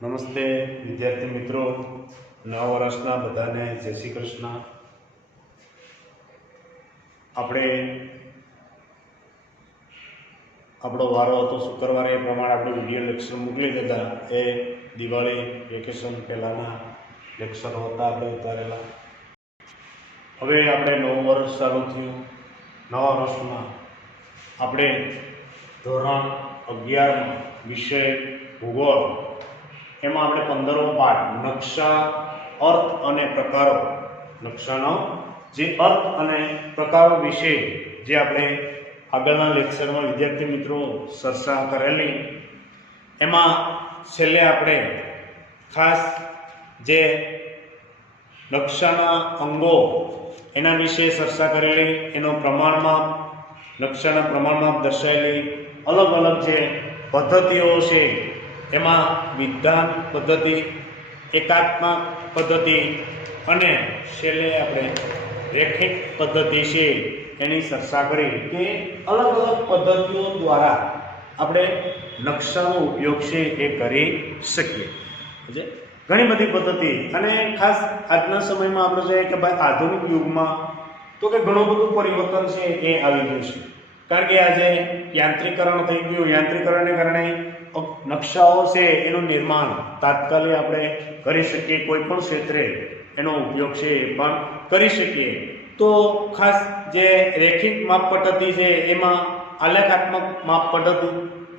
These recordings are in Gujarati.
નમસ્તે વિદ્યાર્થી મિત્રો, નવા વર્ષના બધાને જય શ્રી કૃષ્ણ. આપણે આપણો વારો હતો શુક્રવારે, એ પ્રમાણે આપણે વિડીયો લેક્ચર મોકલી દીધા. એ દિવાળી વેકેશન પહેલાંના લેક્ચરો હતા આપણે ઉતારેલા. હવે આપણે નવું વર્ષ ચાલુ થયું. નવા વર્ષમાં આપણે ધોરણ 11 વિષય ભૂગોળ, એમાં આપણે 15મો પાઠ નકશા, અર્થ અને પ્રકારો, નકશાનો જે અર્થ અને પ્રકારો વિશે જે આપણે આગળના લેક્ચરમાં વિદ્યાર્થી મિત્રો ચર્ચા કરેલી, એમાં છેલ્લે આપણે ખાસ જે નકશાના અંગો એના વિશે ચર્ચા કરેલી, એનો પ્રમાણમાપ, નકશાના પ્રમાણમાપ દર્શાવેલી, અલગ અલગ જે પદ્ધતિઓ છે એમાં વિધાન પદ્ધતિ, એકાત્મક પદ્ધતિ અને છેલ્લે આપણે રેખિક પદ્ધતિ છે એની ચર્ચા કરી કે અલગ અલગ પદ્ધતિઓ દ્વારા આપણે નકશાનો ઉપયોગ છે એ કરી શકીએ. ઘણી બધી પદ્ધતિ, અને ખાસ આજના સમયમાં આપણે જોઈએ કે ભાઈ આધુનિક યુગમાં તો કે ઘણું બધું પરિવર્તન છે એ આવી ગયું છે. કારણ કે આજે યાંત્રિકરણ થઈ ગયું. યાંત્રિકરણને કારણે નકશાઓ છે એનું નિર્માણ તાત્કાલિક આપણે કરી શકીએ, કોઈ પણ ક્ષેત્રે એનો ઉપયોગ છે એ પણ કરી શકીએ. તો ખાસ જે રેખિક માપ પદ્ધતિ છે એમાં આલેખાત્મક માપ પદ્ધતિ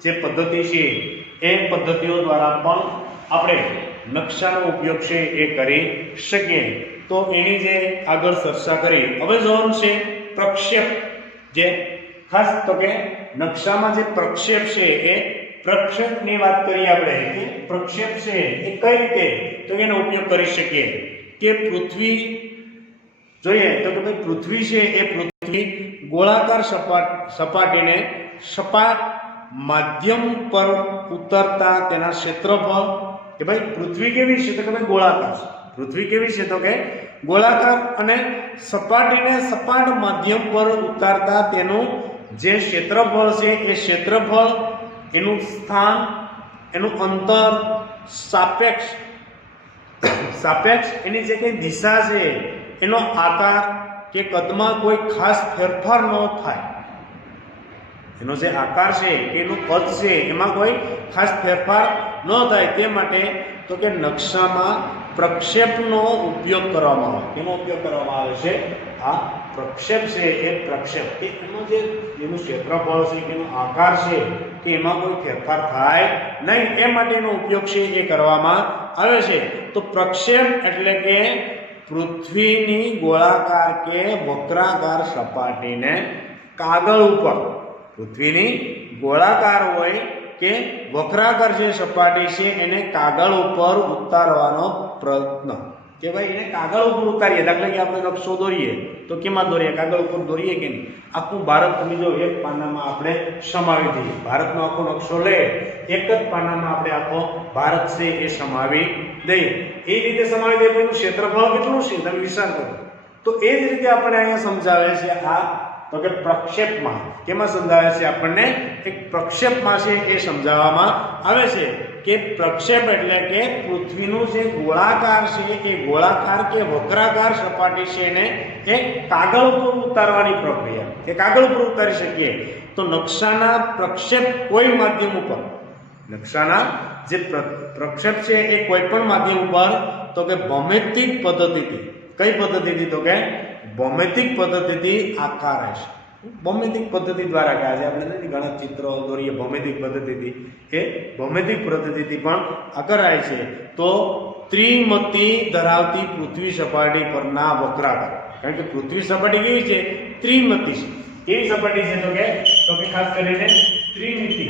જે પદ્ધતિ છે એ પદ્ધતિઓ દ્વારા પણ આપણે નકશાનો ઉપયોગ છે એ કરી શકીએ. તો એની જે આગળ ચર્ચા કરી. હવે જોવાનું છે પ્રક્ષેપ. જે ખાસ તો કે નકશામાં જે પ્રક્ષેપ છે એ પ્રક્ષેપની વાત કરીએ આપણે કે પ્રક્ષેપ છે એ કઈ રીતે તો એનો ઉપયોગ કરી શકીએ. કે પૃથ્વી જોઈએ તો કે ભાઈ પૃથ્વી છે એ પૃથ્વી ગોળાકાર સપાટીને સપાટ માધ્યમ પર ઉતરતા તેના ક્ષેત્રફળ, કે ભાઈ પૃથ્વી કેવી છે તો કે ભાઈ ગોળાકાર છે. પૃથ્વી કેવી છે તો કે ગોળાકાર, અને સપાટીને સપાટ માધ્યમ પર ઉતારતા તેનું જે ક્ષેત્રફળ છે એ ક્ષેત્રફળ, એનું સ્થાન, એનું અંતર, સાપેક્ષ એની જે કઈ દિશા છે, એનો આકાર કે કદમાં કોઈ ખાસ ફેરફાર ન થાય. એનો જે આકાર છે કે એનું કદ છે એમાં કોઈ ખાસ ફેરફાર ન થાય તે માટે તો કે નકશામાં પ્રક્ષેપનો ઉપયોગ કરવામાં આવે. એનો ઉપયોગ કરવામાં આવે છે આ પ્રક્ષેપ છે એ પ્રક્ષેપ કે એનો જે એનું ક્ષેત્રફળ છે કે એનો આકાર છે કે એમાં કોઈ ફેરફાર થાય નહીં, એ માટેનો ઉપયોગ છે એ કરવામાં આવે છે. તો પ્રક્ષેપ એટલે કે પૃથ્વીની ગોળાકાર કે વક્રાકાર સપાટીને કાગળ ઉપર, પૃથ્વીની ગોળાકાર હોય કે વક્રાકાર જે સપાટી છે એને કાગળ ઉપર ઉતારવાનો પ્રયત્ન, કે ભાઈ એને કાગળ ઉપર ઉતારીએ. દાખલા કે આપણે નકશો દોરીએ તો કેમાં દોરીએ? કાગળ ઉપર દોરીએ કે નહીં? આખું ભારત તમે જો એક પાનામાં આપણે સમાવી દઈએ. ભારતનો આખો નકશો લે, એક જ પાનામાં આપણે આખો ભારત છે એ સમાવી દઈએ. એ રીતે સમાવી દઈએ તો એનું ક્ષેત્રફળ કેટલું છે તમે વિચાર કરો. તો એ જ રીતે આપણે અહીંયા સમજાવે છે આ તો કે પ્રક્ષેપમાં. કેમાં સમજાવે છે આપણને? એક પ્રક્ષેપમાં છે એ સમજાવવામાં આવે છે કે પ્રક્ષેપ એટલે કે પૃથ્વીનું જે ગોળાકાર છે એ ગોળાકાર કે વક્રાકાર સપાટી છે એને એક કાગળ ઉપર ઉતારવાની પ્રક્રિયા, એ કાગળ ઉપર ઉતારી શકીએ. તો નકશાના પ્રક્ષેપ કોઈ માધ્યમ ઉપર, નકશાના જે પ્રક્ષેપ છે એ કોઈ પણ માધ્યમ ઉપર તો કે ભૌમિતિક પદ્ધતિથી, કઈ પદ્ધતિથી તો કે ભૌમિતિક પદ્ધતિથી આકારાય છે. ભૌમિતિક પદ્ધતિ દ્વારા કે આજે આપણે ઘણા ચિત્રો દોરીએ ભૌમિતિક પદ્ધતિથી, એ ભૌમિતિક પદ્ધતિથી પણ આકારાય છે. તો ત્રિમિતિ ધરાવતી પૃથ્વી સપાટી પરના વક્રાકાર, કારણ કે પૃથ્વી સપાટી કેવી છે? ત્રિમિતિ છે. કેવી સપાટી છે તો કે ખાસ કરીને ત્રિમિતિ.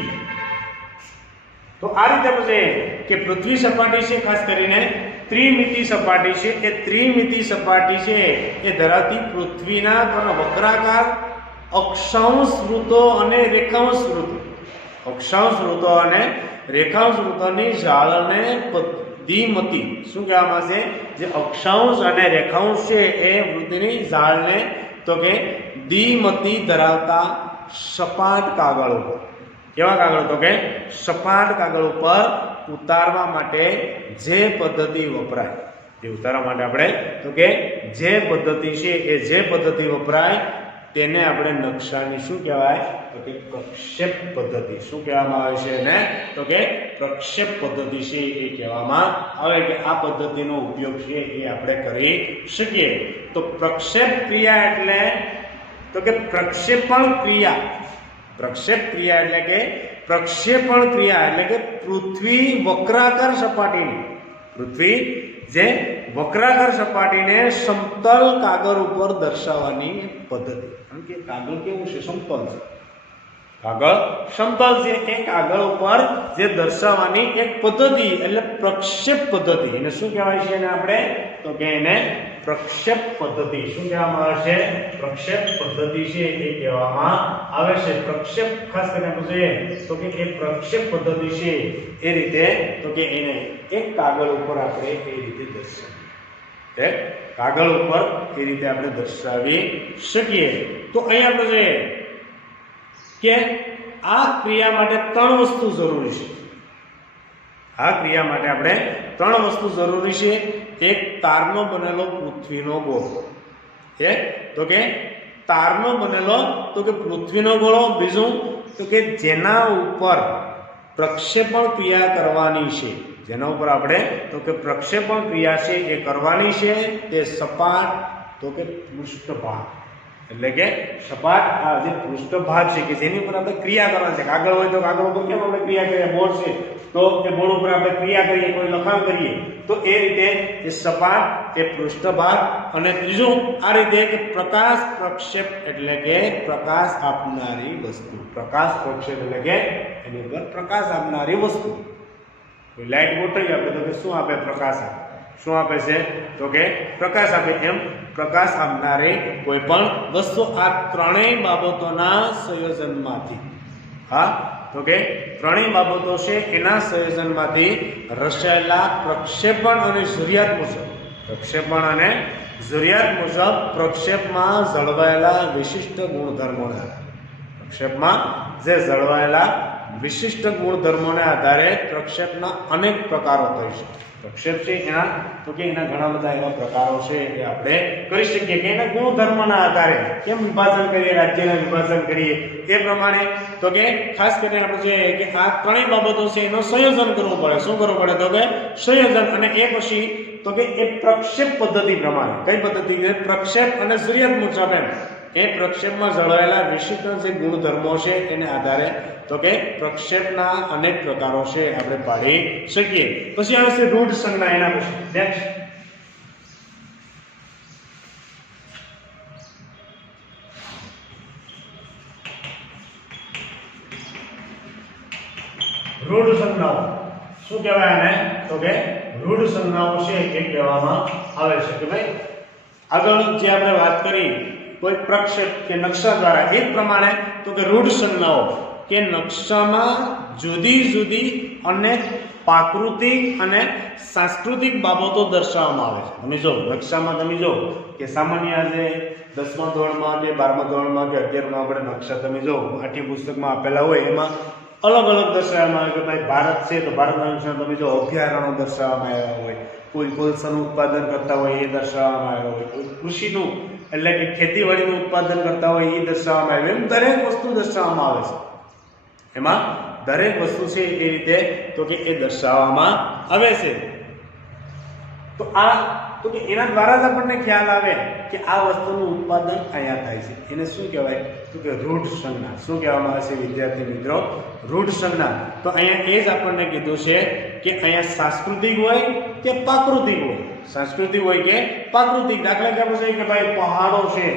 તો આ રીતે આપણે કે પૃથ્વી સપાટી છે ખાસ કરીને ત્રિમિતિ સપાટી છે. એ ત્રિમિતિ સપાટી છે એ ધરાવતી પૃથ્વીના પર વક્રાકાર અક્ષાંશ વૃત્તો અને રેખાંશ વૃત્તો, અક્ષાંશ વૃત્તો અને રેખાંશ વૃત્તોની જાળને દ્વિમિતિ શું કહેવામાં આવે છે? જે અક્ષાંશ અને રેખાંશ છે એ વૃત્તની જાળને તો કે દ્વિમિતિ ધરાવતા સપાટ કાગળ ઉપર, કેવા કાગળ તો કે સપાટ કાગળ ઉપર ઉતારવા માટે જે પદ્ધતિ વપરાય, એ ઉતારવા માટે આપણે તો કે જે પદ્ધતિ છે એ જે પદ્ધતિ વપરાય તેને આપણે નકશાની શું કહેવાય તો કે પ્રક્ષેપ પદ્ધતિ. શું કહેવામાં આવે છે એને તો કે પ્રક્ષેપ પદ્ધતિ છે એ કહેવામાં આવે કે આ પદ્ધતિનો ઉપયોગ છે એ આપણે કરી શકીએ. તો પ્રક્ષેપ ક્રિયા એટલે તો કે પ્રક્ષેપણ ક્રિયા. પ્રક્ષેપ ક્રિયા એટલે કે પ્રક્ષેપણ ક્રિયા એટલે કે પૃથ્વી વક્રાકાર સપાટીની પૃથ્વી જે વક્રાકાર સપાટીને સમતલ કાગળ ઉપર દર્શાવવાની પદ્ધતિ. કારણ કે કાગળ કેવું છે? સમતલ છે. કાગળ સમતલ છે. એ કાગળ ઉપર જે દર્શાવવાની એક પદ્ધતિ એટલે પ્રક્ષેપ પદ્ધતિ. એને શું કહેવાય છે? એને આપણે તો કે એને પ્રક્ષેપ પદ્ધતિ. શું કહેવામાં આવે છે? પ્રક્ષેપ પદ્ધતિ છે એ કહેવામાં આવે છે. પ્રક્ષેપ ખાસ કરીને આપણે જોઈએ તો કે એ પ્રક્ષેપ પદ્ધતિ છે એ રીતે તો કે એને એક કાગળ ઉપર આપણે એ રીતે દર્શાવીએ. કાગળ ઉપર એ રીતે આપણે દર્શાવી શકીએ. તો અહીં આપણે જોઈએ કે આ ક્રિયા માટે 3 વસ્તુ જરૂરી છે. આ ક્રિયા માટે આપણે 3 વસ્તુ જરૂરી છે. એક તારનો બનેલો પૃથ્વીનો ગોળો, એક તો કે તારનો બનેલો તો કે પૃથ્વીનો ગોળો, બીજું તો કે જેના ઉપર પ્રક્ષેપણ ક્રિયા કરવાની છે, જેના ઉપર આપણે તો કે પ્રક્ષેપણ ક્રિયા છે એ કરવાની છે તે સપાટ તો કે પૃષ્ઠભાગ. એટલે કે સપાટ આ જે પૃષ્ઠભાગ છે કે જેની ઉપર આપણે ક્રિયા કરવાની છે. કાગળ હોય તો કાગળ ઉપર કેમ આપણે ક્રિયા કરીએ? બોર્ડ છે તો એ બોર્ડ ઉપર આપણે ક્રિયા કરીએ, કોઈ લખાણ કરીએ, તો એ રીતે એ સપાટ એ પૃષ્ઠભાગ. અને ત્રીજું આ રીતે કે પ્રકાશ પ્રક્ષેપ એટલે કે પ્રકાશ આપનારી વસ્તુ. પ્રકાશ પ્રક્ષેપ એટલે કે એની ઉપર પ્રકાશ આપનારી વસ્તુ. કોઈ લાઈટ ગોઠવી આપે તો કે શું આપે? પ્રકાશ આપે. શું આપે છે? તો કે પ્રકાશ આપે. એમ પ્રકાશ આપનારી કોઈ પણ વસ્તુ. આ ત્રણેય બાબતોના સંયોજનમાંથી તો કે ત્રણેય બાબતો છે એના સંયોજનમાંથી રચાયેલા પ્રક્ષેપણ અને જરૂરિયાત મુજબ પ્રક્ષેપમાં જળવાયેલા વિશિષ્ટ ગુણધર્મોને આધારે પ્રક્ષેપમાં જે જળવાયેલા વિશિષ્ટ ગુણધર્મોને આધારે પ્રક્ષેપના અનેક પ્રકારો થઈ શકે. પ્રક્ષેપ છે એના તો કે એના ઘણા બધા એવા પ્રકારો છે એ આપણે કરી શકીએ કે એના ગુણધર્મના આધારે કેમ વિભાજન કરીએ, રાજ્યના વિભાજન કરીએ એ પ્રમાણે તો કે ખાસ કરીને આપણે જોઈએ કે આ ત્રણેય બાબતો છે એનું સંયોજન કરવું પડે. શું કરવું પડે? તો કે સંયોજન. અને એ પછી તો કે એ પ્રક્ષેપ પદ્ધતિ પ્રમાણે કઈ પદ્ધતિ? પ્રક્ષેપ અને જરૂરિયાત મુજબ એ પ્રક્ષેપમાં જળવાયેલા વિશિષ્ટ જે ગુણધર્મો છે એને આધારે તો કે પ્રક્ષેપના અનેક પ્રકારો છે આપણે પાડી શકીએ. પછી આવે છે રૂઢ સંજ્ઞા. એના પછી નેક્સ્ટ રૂઢ સંજ્ઞાઓ. શું કહેવાય આને? તો કે રૂઢ સંજ્ઞાઓ છે એ કહેવામાં આવે છે કે ભાઈ આગળ જે આપણે વાત કરી કોઈ પ્રક્ષેપ કે નકશા દ્વારા એ પ્રમાણે તો કે રૂઢ સંજ્ઞાઓ કે નકશામાં જુદી જુદી અનેક પ્રાકૃતિક અને સાંસ્કૃતિક બાબતો દર્શાવવામાં આવે છે. તમે જો નકશામાં તમે જો કે સામાન્ય આજે 10મા ધોરણમાં કે 12મા ધોરણમાં કે 11મા આપણે નકશા તમે જો પાઠ્યપુસ્તકમાં આપેલા હોય એમાં અલગ અલગ દર્શાવવામાં આવે કે ભાઈ ભારત છે તો ભારતના નકશા તમે જો અભયારણ્યો દર્શાવવામાં આવ્યા હોય, કોઈ કોલસાનું ઉત્પાદન કરતા હોય એ દર્શાવવામાં આવ્યા હોય, કોઈ કૃષિનું એટલે કે ખેતીવાડીનું ઉત્પાદન કરતા હોય એ દર્શાવવામાં આવે. એમ દરેક વસ્તુ દર્શાવવામાં આવે છે. એમાં દરેક વસ્તુ છે એ રીતે તો કે એ દર્શાવવામાં આવે છે. તો આ તો કે એના દ્વારા જ આપણને ખ્યાલ આવે કે આ વસ્તુનું ઉત્પાદન અહીંયા થાય છે. એને શું કહેવાય? તો કે રૂઢ સંજ્ઞા. શું કહેવામાં આવે છે વિદ્યાર્થી મિત્રો? રૂઢ સંજ્ઞા. તો અહીંયા એ જ આપણને કીધું છે કે અહીંયા સાંસ્કૃતિક હોય કે પ્રાકૃતિક હોય. સાંસ્કૃતિક હોય કે પ્રાકૃતિક. દાખલા કે આપણે કે ભાઈ પહાડો છે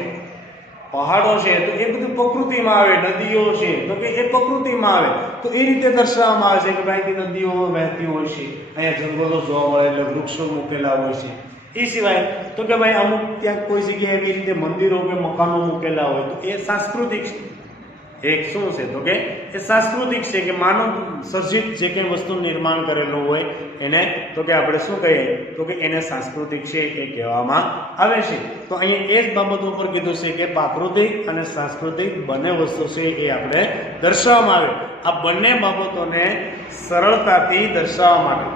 તો એ બધું પ્રકૃતિમાં આવે. નદીઓ છે તો કે એ પ્રકૃતિમાં આવે. તો એ રીતે દર્શાવવામાં આવે છે કે ભાઈ નદીઓ વહેતી હોય છે, અહીંયા જંગલો જોવા મળે એટલે વૃક્ષો મૂકેલા હોય છે. એ સિવાય તો કે ભાઈ અમુક ત્યાં કોઈ જગ્યાએ એવી રીતે મંદિરો કે મકાનો મૂકેલા હોય તો એ સાંસ્કૃતિક છે. એક શું છે તો કે એ સાંસ્કૃતિક છે કે માનવ સર્જિત જે કંઈ વસ્તુ નિર્માણ કરેલું હોય એને તો કે આપણે શું કહીએ તો કે એને સાંસ્કૃતિક છે એ કહેવામાં આવે છે. તો અહીંયા એ જ બાબતો પર કીધું છે કે પ્રાકૃતિક અને સાંસ્કૃતિક બંને વસ્તુ છે એ આપણે દર્શાવવામાં આવે. આ બંને બાબતોને સરળતાથી દર્શાવવા માટે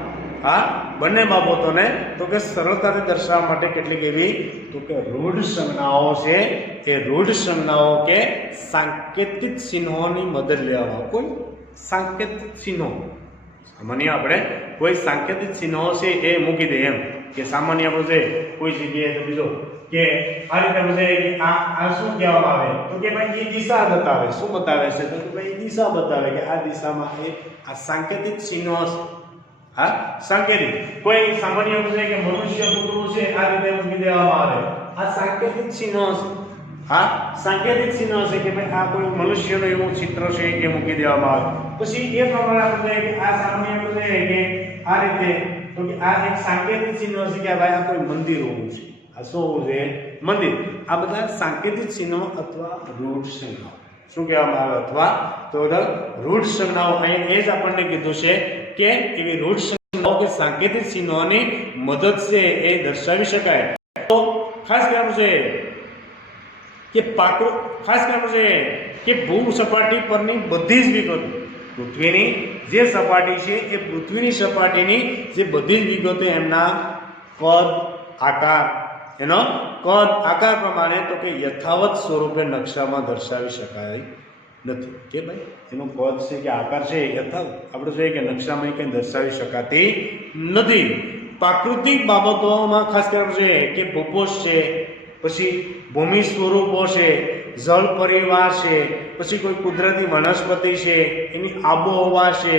આ બંને બાબતોને તો કે સરળતાથી દર્શાવવા માટે કેટલીક એવી તો કે રૂઢ સંજ્ઞાઓ છે એ રૂઢ સંજ્ઞાઓ કે સાંકેતિક ચિહ્નોની મદદ લેવામાં. કોઈ સાંકેતિક ચિહ્નો સામાન્ય આપણે કોઈ સાંકેતિક ચિહ્નો છે એ મૂકી દે એમ કે સામાન્ય આપણે છે કોઈ જગ્યાએ તો બીજો કે આ રીતે આપણે કે આ શું કહેવામાં આવે તો કે ભાઈ એ દિશા બતાવે. શું બતાવે છે તો કે ભાઈ દિશા બતાવે કે આ દિશામાં એ આ સાંકેતિક ચિહ્નો હા સાંકેતિક કોઈ સામાન્ય છે કે મનુષ્ય પુતળું છે આ રીતે મૂકી દેવામાં આવે. આ સાંકેતિક ચિહ્નો છે. હા સાંકેતિક ચિહ્નો છે કે ભાઈ આ કોઈ મનુષ્યનું એવું ચિત્ર છે કે મૂકી દેવામાં આવે. પછી એ પ્રમાણે આપણે કે આ સામાન્ય છે કે આ રીતે તો કે આ એક સાંકેતિક ચિહ્નો છે કે ભાઈ આ કોઈ મંદિર હોવું છે. આ શું છે મંદિર. આ બધા સાંકેતિક ચિહ્નો અથવા રૂઢ સંજ્ઞાઓ શું કહેવામાં આવે અથવા તો રૂઢ સંજ્ઞાઓ. અહીં એ જ આપણને કીધું છે કે એવી રૂઢ સંજ્ઞાઓ કે સાંકેતિક ચિહ્નોની મદદ છે એ દર્શાવી શકાય. તો ખાસ કહેવાનું છે કે ખાસ કહેવાનું છે કે ભૂ સપાટી પરની બધી જ વિગતો પૃથ્વીની જે સપાટી છે એ પૃથ્વીની સપાટીની જે બધી જ વિગતો એમના કદ આકાર એનો કદ આકાર પ્રમાણે તો કે યથાવત સ્વરૂપે નકશામાં દર્શાવી શકાય નથી. કે ભાઈ એનો કદ છે કે આકાર છે યથાવત આપણે જોઈએ કે નકશામાં કંઈ દર્શાવી શકાતી નથી. પ્રાકૃતિક બાબતોમાં ખાસ કરવું છે કે ભૂપોષ છે, પછી ભૂમિ સ્વરૂપો છે, જળ પરિવાર છે, પછી કોઈ કુદરતી વનસ્પતિ છે, એની આબોહવા છે,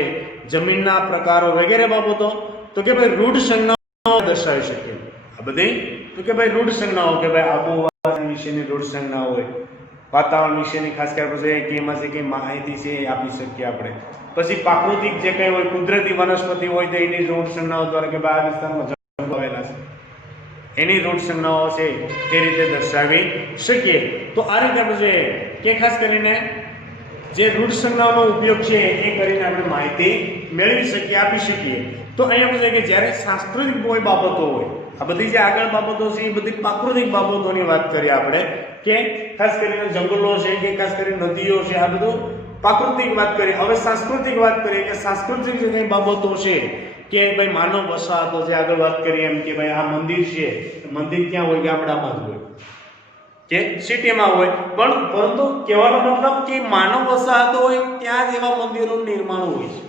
જમીનના પ્રકારો વગેરે બાબતો તો કે ભાઈ રૂઢ સંજ્ઞાઓ દર્શાવી શકીએ. આ બધી તો કે ભાઈ રૂઢ સંજ્ઞાઓ કે ભાઈ આબોહવા વિશેની રૂઢ સંજ્ઞાઓ હોય, વાતાવરણ વિશેની ખાસ કરીને કે એમાં જે કંઈ માહિતી છે એ આપી શકીએ આપણે. પછી પ્રાકૃતિક જે કંઈ હોય કુદરતી વનસ્પતિ હોય તો એની રૂઢ સંજ્ઞાઓ દ્વારા કે ભાઈ આ વિસ્તારમાં જંગલો આવેલા છે એની રૂઢ સંજ્ઞાઓ છે તે રીતે દર્શાવી શકીએ. તો આ રીતે આપણે જોઈએ કે ખાસ કરીને જે રૂઢ સંજ્ઞાઓનો ઉપયોગ છે એ કરીને આપણે માહિતી મેળવી શકીએ આપી શકીએ. તો અહીંયા આપણે જોઈએ કે જ્યારે સાંસ્કૃતિક કોઈ બાબતો હોય આ બધી જે આગળ બાબતો છે એ બધી પ્રાકૃતિક બાબતોની વાત કરીએ આપણે કે ખાસ કરીને જંગલો છે કે ખાસ કરીને નદીઓ છે આ બધું પ્રાકૃતિક વાત કરીએ. હવે સાંસ્કૃતિક વાત કરીએ કે સાંસ્કૃતિક જે કંઈ બાબતો છે કે ભાઈ માનવ વસાહતો જે આગળ વાત કરીએ એમ કે ભાઈ આ મંદિર છે મંદિર ક્યાં હોય ગામડામાં જ હોય કે સિટીમાં હોય પણ પરંતુ કહેવાનો મતલબ કે માનવ વસાહતો હોય ત્યાં જ એવા મંદિરોનું નિર્માણ હોય છે.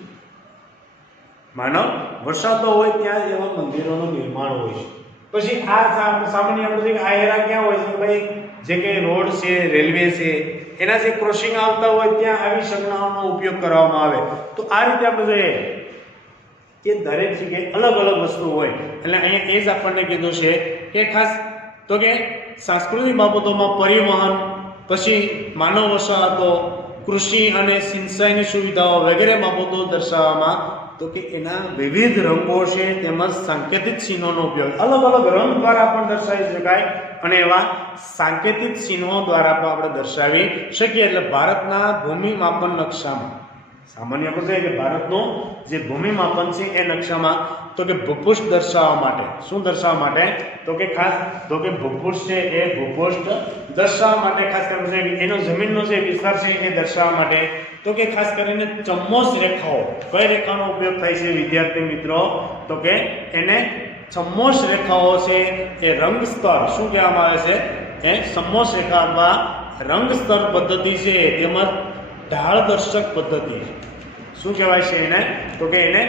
માનવ વસાહતો હોય ત્યાં જ એવા મંદિરોનું નિર્માણ હોય છે. પછી આ સામાન્ય આપણે આયરા ક્યાં હોય છે ભાઈ જે કંઈ રોડ છે રેલવે છે એના જે ક્રોસિંગ આવતા હોય ત્યાં આવી સંજ્ઞાઓનો ઉપયોગ કરવામાં આવે. તો આ રીતે આપણે જોઈએ કે દરેક જગ્યાએ અલગ અલગ વસ્તુ હોય એટલે અહીંયા એ જ આપણને કીધું છે કે ખાસ તો કે સાંસ્કૃતિક બાબતોમાં પરિવહન, પછી માનવ વસાહતો, કૃષિ અને સિંચાઈની સુવિધાઓ વગેરે બાબતો દર્શાવવામાં તો કે એના વિવિધ રંગો છે તેમજ સાંકેતિક ચિહ્નોનો ઉપયોગ અલગ અલગ રંગ દ્વારા પણ દર્શાવી શકાય અને એવા સાંકેતિક ચિહ્નો દ્વારા પણ આપણે દર્શાવી શકીએ. એટલે ભારતના ભૂમિ માપન નકશામાં સામાન્ય આપણે કે ભારતનું જે ભૂમિ માપન છે એ નકશામાં તો કે ભૂપૃષ્ઠ દર્શાવવા માટે શું દર્શાવવા માટે તો કે ખાસ તો કે ભૂપૃષ્ઠ છે એ ભૂપૃષ્ઠ દર્શાવવા માટે ખાસ કરીને એનો જમીનનો જે વિસ્તાર છે એ દર્શાવવા માટે તો કે ખાસ કરીને ચમ્મોસ રેખાઓ કઈ રેખાનો ઉપયોગ થાય છે વિદ્યાર્થી મિત્રો તો કે એને ચમ્મોસ રેખાઓ છે એ રંગ સ્તર શું કહેવામાં આવે છે એ ચમ્મોસ રેખા અથવા રંગ સ્તર પદ્ધતિ છે તેમજ ઢાળ દર્શક પદ્ધતિ શું કહેવાય છે એને તો કે એને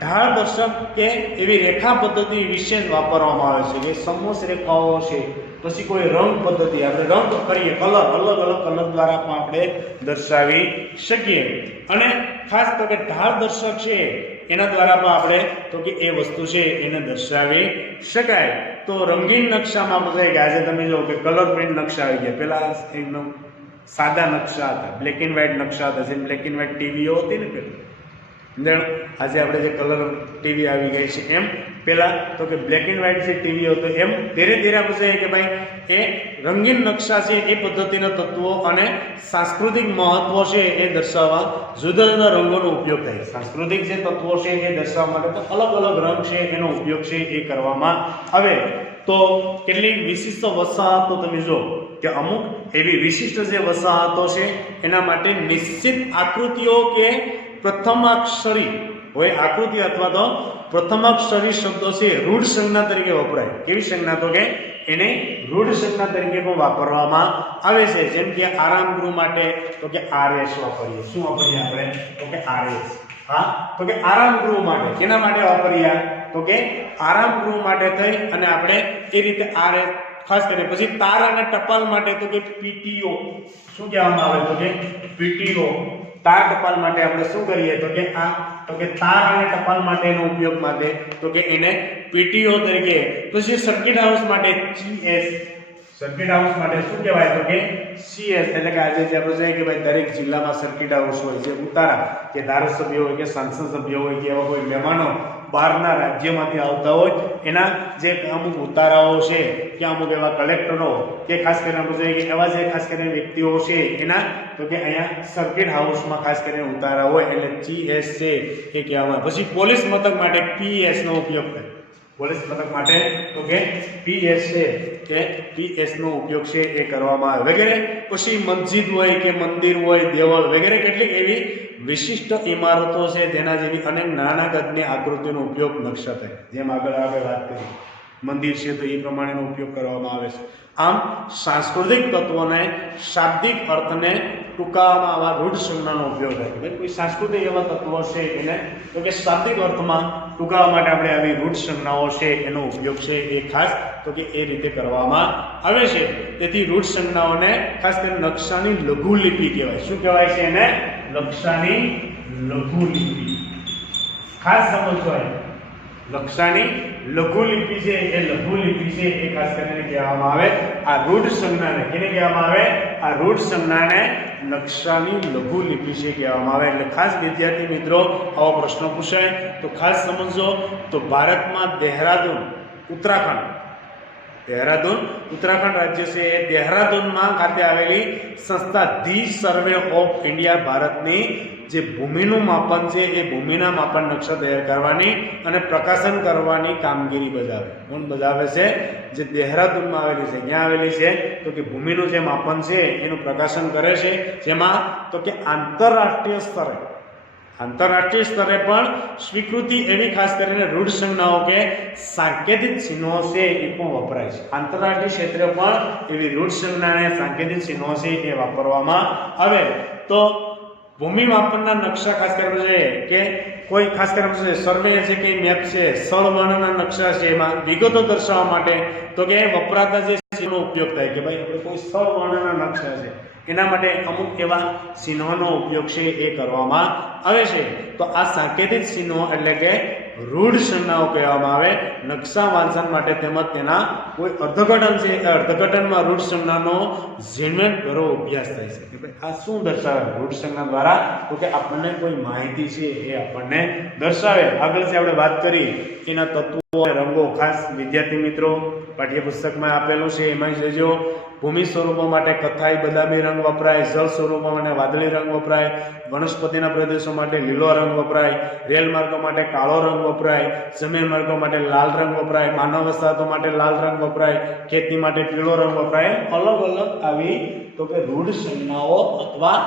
ઢાળ દર્શક કે એવી રેખા પદ્ધતિ વિશેષ વાપરવામાં આવે છે કે સમોસ રેખાઓ છે. પછી કોઈ રંગ પદ્ધતિ આપણે રંગ કરીએ કલર અલગ અલગ કલર દ્વારા પણ આપણે દર્શાવી શકીએ. અને ખાસ તો કે ઢાળ દર્શક છે એના દ્વારા પણ આપણે તો કે એ વસ્તુ છે એને દર્શાવી શકાય. તો રંગીન નકશામાં આપણે કે આજે તમે જો કે કલર પ્રિન્ટ નકશા આવી ગયા. પહેલા એકદમ સાદા નકશા હતા, બ્લેક એન્ડ વ્હાઇટ નકશા હતા, જેમ બ્લેક એન્ડ વ્હાઇટ ટીવીઓ હતી ને પેલા આજે આપણે જે કલર ટીવી આવી ગઈ છે એમ પહેલાં તો કે બ્લેક એન્ડ વ્હાઇટ જે ટીવી હતો એમ ધીરે ધીરે આપણે જોઈએ કે ભાઈ એ રંગીન નકશા છે એ પદ્ધતિના તત્વો અને સાંસ્કૃતિક મહત્વ છે એ દર્શાવવા જુદા જુદા રંગોનો ઉપયોગ થાય. સાંસ્કૃતિક જે તત્વો છે એ દર્શાવવા માટે તો અલગ અલગ રંગ છે એનો ઉપયોગ છે એ કરવામાં આવે. તો કેટલીક વિશિષ્ટ વસાહતો તમે જો કે અમુક એવી વિશિષ્ટ જે વસાહતો છે એના માટે નિશ્ચિત આકૃતિઓ કે પ્રથમાક્ષરી હોય આકૃતિ અથવા તો પ્રથમાક્ષરી શબ્દો છે રૂઢ સંજ્ઞા તરીકે વપરાય. કેવી સંજ્ઞા? તો કે એને રૂઢ સંજ્ઞા તરીકે પણ વાપરવામાં આવે છે. જેમ કે આરામ ગૃહ માટે તો કે RS વાપરીએ. શું વાપરીએ આપણે? તો કે RS. હા, તો કે આરામ ગૃહ માટે કેના માટે વાપરીએ? તો કે આરામ ગૃહ માટે થઈ અને આપણે એ રીતે RS ખાસ કરીને. પછી તાર અને ટપાલ માટે તો કે PTO. શું કહેવામાં આવે? તો કે PTO. તાર ટપાલ માટે આપણે શું કરીએ? તો કે તાર અને ટપાલ માટેનો ઉપયોગ માટે તો કે એને PTO તરીકે. પછી સર્કિટ હાઉસ માટે CS. સર્કિટ હાઉસ માટે શું કહેવાય? તો કે CS. એટલે કે આજે જે આપણે જોઈએ કે ભાઈ દરેક જિલ્લામાં સર્કિટ હાઉસ હોય જે ઉતારા કે ધારાસભ્ય હોય કે સાંસદ સભ્ય હોય કે એવા કોઈ મહેમાનો બહારના રાજ્યમાંથી આવતા હોય એના જે અમુક ઉતારાઓ છે કે અમુક એવા કલેક્ટરો કે ખાસ કરીને આપણે જોઈએ કે એવા જે ખાસ કરીને વ્યક્તિઓ છે એના તો કે અહીંયા સર્કિટ હાઉસમાં ખાસ કરીને ઉતારા હોય એટલે CS છે એ કહેવામાં. પછી પોલીસ મથક માટે PS નો ઉપયોગ થાય. પોલીસ મથક માટે તો કે PS છે કે PS નો ઉપયોગ છે એ કરવામાં આવે વગેરે. પછી મસ્જિદ હોય કે મંદિર હોય દેવળ વગેરે કેટલીક એવી વિશિષ્ટ ઇમારતો છે તેના જેવી અનેક નાના કદની આકૃતિનો ઉપયોગ નકશા થાય. જેમ આગળ આપણે વાત કરી મંદિર છે તો એ પ્રમાણેનો ઉપયોગ કરવામાં આવે છે. આમ સાંસ્કૃતિક તત્વોને શાબ્દિક અર્થને ટૂંકાવવામાં આવા રૂઢ સંજ્ઞાનો ઉપયોગ થાય. ભાઈ કોઈ સાંસ્કૃતિક એવા તત્વો છે એને તો કે શાબ્દિક અર્થમાં ટૂંકાવવા માટે આપણે આવી રૂઢ સંજ્ઞાઓ છે એનો ઉપયોગ છે એ ખાસ તો કે એ રીતે કરવામાં આવે છે. તેથી રૂઢ સંજ્ઞાઓને ખાસ કરીને નકશાની લઘુલિપિ કહેવાય. શું કહેવાય છે એને? નકશાની લઘુલિપિ. ખાસ સમજવાય નકશાની લઘુલિપિ છે એ લઘુલિપિ છે એ ખાસ કરીને કહેવામાં આવે આ રૂઢ સંજ્ઞાને. કેને કહેવામાં આવે? આ રૂઢ સંજ્ઞાને નકશાની લઘુલિપિ છે કહેવામાં આવે. એટલે ખાસ વિદ્યાર્થી મિત્રો આવો પ્રશ્ન પૂછાય તો ખાસ સમજો. તો ભારતમાં દહેરાદૂન ઉત્તરાખંડ રાજ્ય છે એ દહેરાદૂનમાં ખાતે આવેલી સંસ્થા ધી સર્વે ઓફ ઇન્ડિયા ભારતની જે ભૂમિનું માપન છે એ ભૂમિના માપન નકશા તૈયાર કરવાની અને પ્રકાશન કરવાની કામગીરી બજાવે. કોણ બજાવે છે? જે દહેરાદૂનમાં આવેલી છે. ક્યાં આવેલી છે? તો કે ભૂમિનું જે માપન છે એનું પ્રકાશન કરે છે. જેમાં તો કે આંતરરાષ્ટ્રીય સ્તરે પણ સ્વીકૃતિ એવી ખાસ કરીને રૂઢ સંજ્ઞાઓ કે સાંકેતિક ચિહ્નો છે એ પણ વપરાય છે. આંતરરાષ્ટ્રીય ક્ષેત્રે પણ એવી રૂઢ સંજ્ઞાને સાંકેતિક ચિહ્નો છે એ વાપરવામાં આવે. તો ભૂમિ માપનના નકશા ખાસ કરીને જોઈએ કે કોઈ ખાસ કરીને સર્વે છે કે મેપ છે સ્થળ વર્ણનના નકશા છે એમાં વિગતો દર્શાવવા માટે તો કે વપરાતા જે ચિહ્નો ઉપયોગ થાય કે ભાઈ આપણે કોઈ સ્થળ વર્ણનના નકશા છે એના માટે અમુક એવા ચિહ્નોનો ઉપયોગ છે એ કરવામાં આવે છે. તો આ સાંકેતિક ચિહ્નો એટલે કે રૂઢ સંજ્ઞાઓ કહેવામાં આવે. નકશા વાંચન માટે તેમજ તેના કોઈ અર્થઘટન છે એ અર્થઘટનમાં રૂઢ સંજ્ઞાનો ઝીણવટભર્યો અભ્યાસ થાય છે કે ભાઈ આ શું દર્શાવે રૂઢ સંજ્ઞા દ્વારા? તો કે આપણને કોઈ માહિતી છે એ આપણને દર્શાવે. આગળ જે આપણે વાત કરી એના તત્વો રંગો ખાસ વિદ્યાર્થી મિત્રો પાઠ્યપુસ્તકમાં આપેલું છે એમાં જોજો. ભૂમિ સ્વરૂપો માટે કથ્થાઈ બદામી રંગ વપરાય. જળ સ્વરૂપો માટે વાદળી રંગ વપરાય. વનસ્પતિના પ્રદેશો માટે લીલો રંગ વપરાય. રેલ માર્ગો માટે કાળો રંગ વપરાય. જમીન માર્ગો માટે લાલ રંગ વપરાય. માનવ વસાહતો માટે લાલ રંગ વપરાય. ખેતી માટે પીળો રંગ વપરાય. અલગ અલગ આવી તો કે રૂઢ સંજ્ઞાઓ અથવા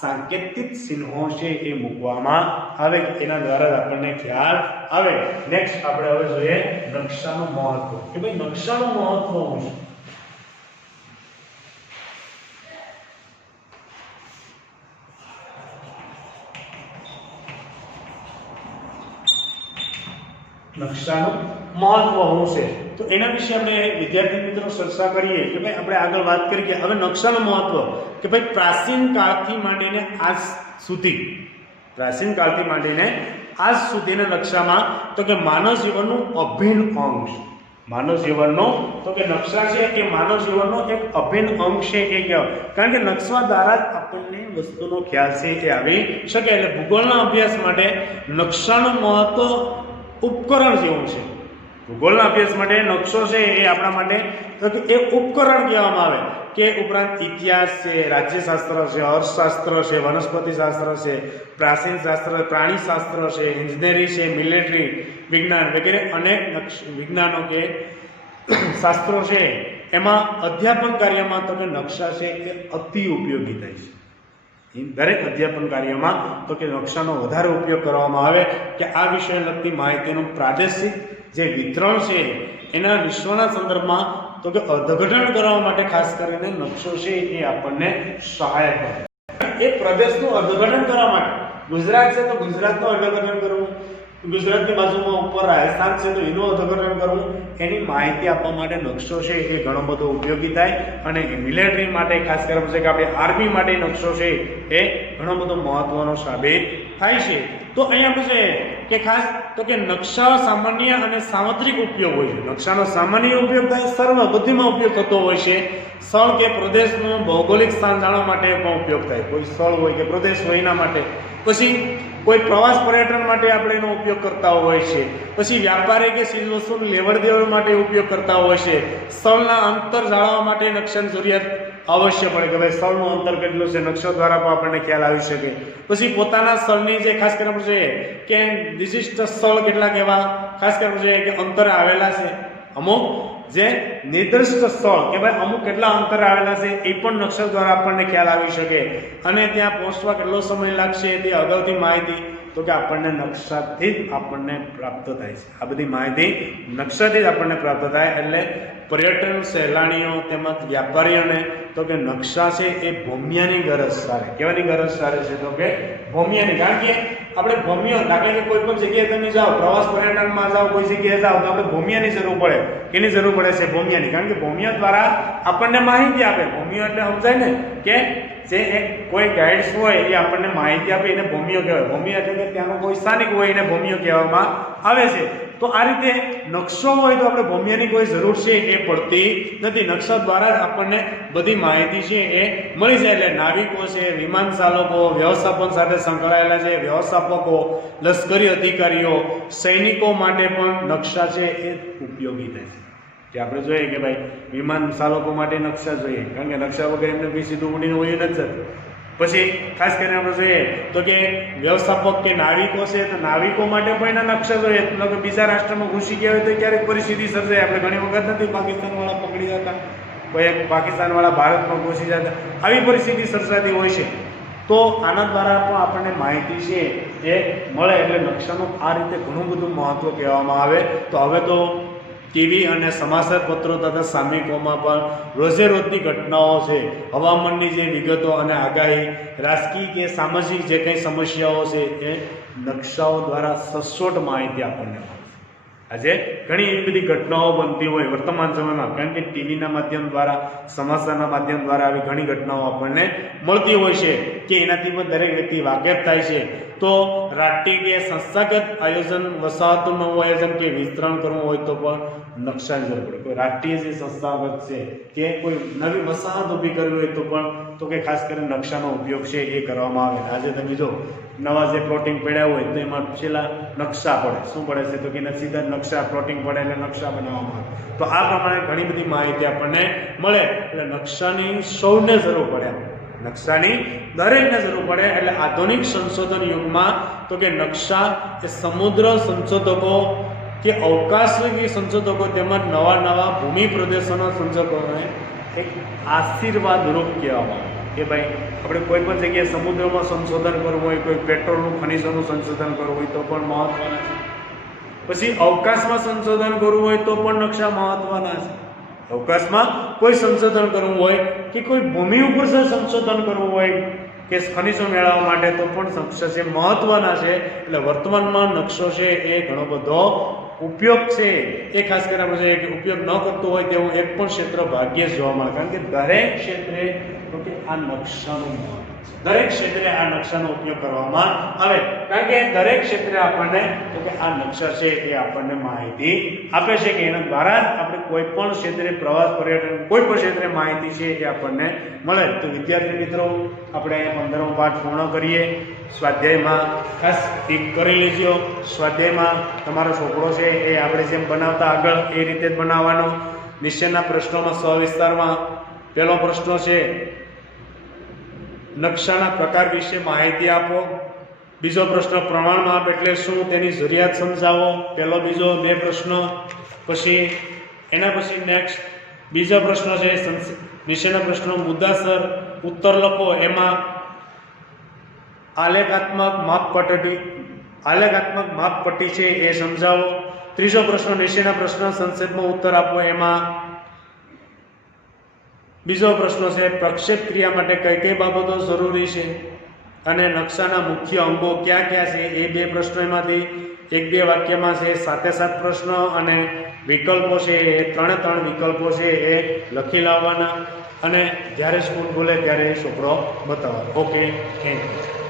સાંકેતિક ચિહ્નો છે એ મૂકવામાં આવે. એના દ્વારા જ આપણને ખ્યાલ આવે. નેક્સ્ટ આપણે હવે જોઈએ નકશાનું મહત્વ કે ભાઈ નકશાનું મહત્વ શું છે. નકશાનું મહત્વ શું છે તો એના વિશે આપણે વિદ્યાર્થી મિત્રો ચર્ચા કરીએ કે ભાઈ આપણે આગળ વાત કરી કે હવે નકશાનું મહત્વ કે ભાઈ પ્રાચીન કાળથી માંડીને આજ સુધીના નકશામાં તો કે માનવ જીવનનું અભિન્ન અંગ છે. માનવ જીવનનો તો કે નકશા છે એ માનવ જીવનનો એક અભિન્ન અંગ છે એ કહેવાય. કારણ કે નકશા દ્વારા જ આપણને વસ્તુનો ખ્યાલ છે એ આવી શકે. એટલે ભૂગોળના અભ્યાસ માટે નકશાનું મહત્વ ઉપકરણ જેવું છે. ભૂગોળના અભ્યાસ માટે નકશો છે એ આપણા માટે તો કે એક ઉપકરણ કહેવામાં આવે કે ઉપરાંત ઇતિહાસ છે, રાજ્યશાસ્ત્ર છે, અર્થશાસ્ત્ર છે, વનસ્પતિશાસ્ત્ર છે, પ્રાચીન શાસ્ત્ર, પ્રાણીશાસ્ત્ર છે, એન્જિનિયરિંગ છે, મિલિટરી વિજ્ઞાન વગેરે અનેક વિજ્ઞાનો કે શાસ્ત્રો છે એમાં અધ્યાપન કાર્યમાં તો કે નકશા છે એ અતિ ઉપયોગી થાય છે। દરેક અધ્યાપન કાર્યમાં તો કે નકશાનો વધારે ઉપયોગ કરવામાં આવે કે આ વિષયને લગતી માહિતીનું પ્રાદેશિક જે વિતરણ છે એના વિશ્વના સંદર્ભમાં તો કે અર્થઘટન કરવા માટે ખાસ કરીને નકશો છે એ આપણને સહાયક બને। એક પ્રદેશનું અર્થઘટન કરવા માટે ગુજરાત છે તો ગુજરાતનું અર્થઘટન કરવું, ગુજરાતની બાજુમાં ઉપર રાજસ્થાન છે તો એનું અર્થઘટન કરવું, એની માહિતી આપવા માટે નકશો છે એ ઘણો બધો ઉપયોગી થાય। અને મિલિટરી માટે ખાસ કરીને છે કે આપણે આર્મી માટે નકશો છે એ ઘણો બધો મહત્વનો સાબિત થાય છે। તો અહીંયા આપણે છે કે ખાસ તો કે નકશા સામાન્ય અને સાર્વત્રિક ઉપયોગ હોય છે। નકશાનો સામાન્ય ઉપયોગ થાય, સર્વ બધીમાં ઉપયોગ થતો હોય છે। સ્થળ કે પ્રદેશનું ભૌગોલિક સ્થાન જાણવા માટે પણ ઉપયોગ થાય, કોઈ સ્થળ હોય કે પ્રદેશ હોય એના માટે, પછી કોઈ પ્રવાસ પર્યટન માટે આપણે એનો ઉપયોગ કરતા હોય છે, પછી વ્યાપારી કે ચીજ વસ્તુની લેવડ દેવડ માટે ઉપયોગ કરતા હોય છે, સ્થળના અંતર જાળવવા માટે નકશાની જરૂરિયાત અવશ્ય પડે કે ભાઈ સ્થળનું અંતર કેટલું છે, નકશા દ્વારા પણ આપણને ખ્યાલ આવી શકે। પછી પોતાના સ્થળની જે ખાસ કરીને છે કે વિશિષ્ટ સ્થળ કેટલાક એવા ખાસ કરીને છે કે અંતરે આવેલા છે, અમુક જે નિર્દિષ્ટ સ્થળ કે ભાઈ અમુક કેટલા અંતરે આવેલા છે એ પણ નકશા દ્વારા આપણને ખ્યાલ આવી શકે। અને ત્યાં પહોંચવા કેટલો સમય લાગશે તે અગાઉથી માહિતી તો કે આપણને નકશાથી જ આપણને પ્રાપ્ત થાય છે। આ બધી માહિતી નકશાથી જ આપણને પ્રાપ્ત થાય। એટલે પર્યટન સહેલાણીઓ તેમજ વ્યાપારીઓને તો કે નકશા છે એ ભૌમ્યની ગરજ સારે, કેવાની ગરજ સારે છે તો કે ભૌમ્યની। કારણ કે આપણે ભૌમ્ય દાખલા કે કોઈ પણ જગ્યાએ તમે જાઓ, પ્રવાસ પર્યટનમાં જાઓ, કોઈ જગ્યાએ જાઓ તો આપણે ભૌમ્યની જરૂર પડે। કેની જરૂર પડે છે? ભૌમ્યની। કારણ કે ભૌમ્ય દ્વારા આપણને માહિતી આપે। ભૌમ્ય એટલે સમજાય ને કે જે એક કોઈ ગાઈડ્સ હોય એ આપણને માહિતી આપે એને ભૌમ્ય કહેવાય। ભૌમ્ય એટલે કે ત્યાંનો કોઈ સ્થાનિક હોય એને ભૌમ્ય કહેવામાં આવે છે। તો આ રીતે નકશો હોય તો આપણે ભૌમ્યની કોઈ જરૂર છે એ પડતી નથી। નકશા દ્વારા જ આપણને બધી માહિતી છે એ મળી જાય। એટલે નાવિકો છે, વિમાન ચાલકો, વ્યવસ્થાપન સાથે સંકળાયેલા છે વ્યવસ્થાપકો, લશ્કરી અધિકારીઓ, સૈનિકો માટે પણ નકશા છે એ ઉપયોગી થાય છે। જે આપણે જોઈએ કે ભાઈ વિમાન ચાલકો માટે નકશા જોઈએ, કારણ કે નકશા વગર એમને બી સીધું ઉડીને હોય નથી। પછી ખાસ કરીને આપણે જોઈએ તો કે વ્યવસ્થાપક કે નાવિકો છે તો નાવિકો માટે પણ એના નકશા જોઈએ। એટલે કે બીજા રાષ્ટ્રમાં ઘૂસી ગયા હોય તો ક્યારેક પરિસ્થિતિ સર્જાય। આપણે ઘણી વખત નથી પાકિસ્તાનવાળા પકડી જતા, કોઈ એક પાકિસ્તાનવાળા ભારતમાં ઘૂસી જતા, આવી પરિસ્થિતિ સર્જાતી હોય છે। તો આના દ્વારા પણ આપણને માહિતી છે એ મળે। એટલે નકશાનું આ રીતે ઘણું બધું મહત્વ કહેવામાં આવે। તો હવે તો ટીવી અને સમાચાર પત્રો તથા સામયિકોમાં પણ રોજે રોજની ઘટનાઓ છે, હવામાનની જે વિગતો અને આગાહી, રાજકીય કે સામાજિક જે કંઈ સમસ્યાઓ છે એ નકશાઓ દ્વારા સચોટ માહિતી આપણને મળે। આજે ઘણી એવી બધી ઘટનાઓ બનતી હોય વર્તમાન સમયમાં, કારણ કે ટીવીના માધ્યમ દ્વારા, સમાચારના માધ્યમ દ્વારા આવી ઘણી ઘટનાઓ આપણને મળતી હોય છે કે એનાથી પણ દરેક વ્યક્તિ વાકેફ થાય છે। તો રાષ્ટ્રીય કે સંસ્થાગત આયોજન, વસાહતનું નવું આયોજન કે વિસ્તરણ કરવું હોય તો પણ નકશાની જરૂર પડે। કોઈ રાષ્ટ્રીય જે સંસ્થાગત છે કે કોઈ નવી વસાહત ઊભી કરવી હોય તો પણ તો કે ખાસ કરીને નકશાનો ઉપયોગ છે એ કરવામાં આવે। આજે તમે જો નવા જે પ્લોટિંગ પડ્યા હોય તો એમાં છેલ્લા નકશા પડે, શું પડે છે તો કે સીધા નકશા પ્લોટિંગ પડે એટલે નકશા બનાવવામાં આવે। તો આ પ્રમાણે ઘણી બધી માહિતી આપણને મળે। એટલે નકશાની સૌને જરૂર પડે, નકશાની દરેકને જરૂર પડે। એટલે આધુનિક સંશોધન યુગમાં તો કે નકશા એ સમુદ્ર સંશોધકો કે અવકાશી સંશોધકો તેમજ નવા નવા ભૂમિ પ્રદેશોના સંશોધકોને એક આશીર્વાદરૂપ કહેવામાં આવે કે ભાઈ આપણે કોઈ પણ જગ્યાએ સમુદ્રમાં સંશોધન કરવું હોય, કોઈ પેટ્રોલનું ખનિજોનું સંશોધન કરવું હોય તો પણ મહત્વના છે। પછી અવકાશમાં સંશોધન કરવું હોય તો પણ નકશા મહત્વના છે। અવકાશમાં કોઈ સંશોધન કરવું હોય કે કોઈ ભૂમિ ઉપર સંશોધન કરવું હોય કે ખનિજો મેળવવા માટે તો પણ નકશા છે મહત્વના છે। એટલે વર્તમાનમાં નકશો છે એ ઘણો બધો ઉપયોગ છે એ ખાસ કરીને આપણે જોઈએ કે ઉપયોગ ન કરતો હોય તેવું એક પણ ક્ષેત્ર ભાગ્યે જ જોવા મળે। કારણ કે દરેક ક્ષેત્રે તો કે આ નકશાનું મહત્વ છે, દરેક ક્ષેત્રે આ નકશાનો ઉપયોગ કરવામાં આવે। કારણ કે દરેક ક્ષેત્રે આપણને તો કે આ નકશા છે એ આપણને માહિતી આપે છે કે એના દ્વારા જ આપણે કોઈ પણ ક્ષેત્રે પ્રવાસ પર્યટન કોઈ પણ ક્ષેત્રે માહિતી છે એ આપણને મળે। તો વિદ્યાર્થી મિત્રો આપણે 15મો પાઠ પૂર્ણ કરીએ। સ્વાધ્યાયમાં ખાસ ટીક કરી લેજો. સ્વાધ્યાયમાં તમારો છોકરો છે એ આપણે જેમ બનાવતા આગળ એ રીતે જ બનાવવાનો. નિશ્ચયના પ્રશ્નોમાં સવિસ્તારમાં પહેલો પ્રશ્ન છે નકશાના પ્રકાર વિશે માહિતી આપો. બીજો પ્રશ્ન પ્રમાણ માપ એટલે શું, તેની જરૂરિયાત સમજાવો. પહેલો બીજો બે પ્રશ્ન. પછી એના પછી નેક્સ્ટ બીજો પ્રશ્ન છે નિશ્ચયના પ્રશ્નો મુદ્દાસર ઉત્તર લખો. એમાં આલેખાત્મક માપપટ્ટી છે એ સમજાવો. ત્રીજો પ્રશ્ન નિશ્ચયના પ્રશ્ન સંક્ષેપમાં ઉત્તર આપો. એમાં બીજો પ્રશ્ન છે પ્રક્ષેપ ક્રિયા માટે કઈ કઈ બાબતો જરૂરી છે અને નકશાના મુખ્ય અંગો ક્યાં ક્યાં છે એ બે પ્રશ્નો એમાંથી એક બે વાક્યમાં છે. સાથે સાત પ્રશ્ન અને વિકલ્પો છે એ ત્રણ વિકલ્પો છે એ લખી લાવવાના અને જ્યારે સ્કૂલ ખોલે ત્યારે છોકરો બતાવવાનો. Okay, thank you.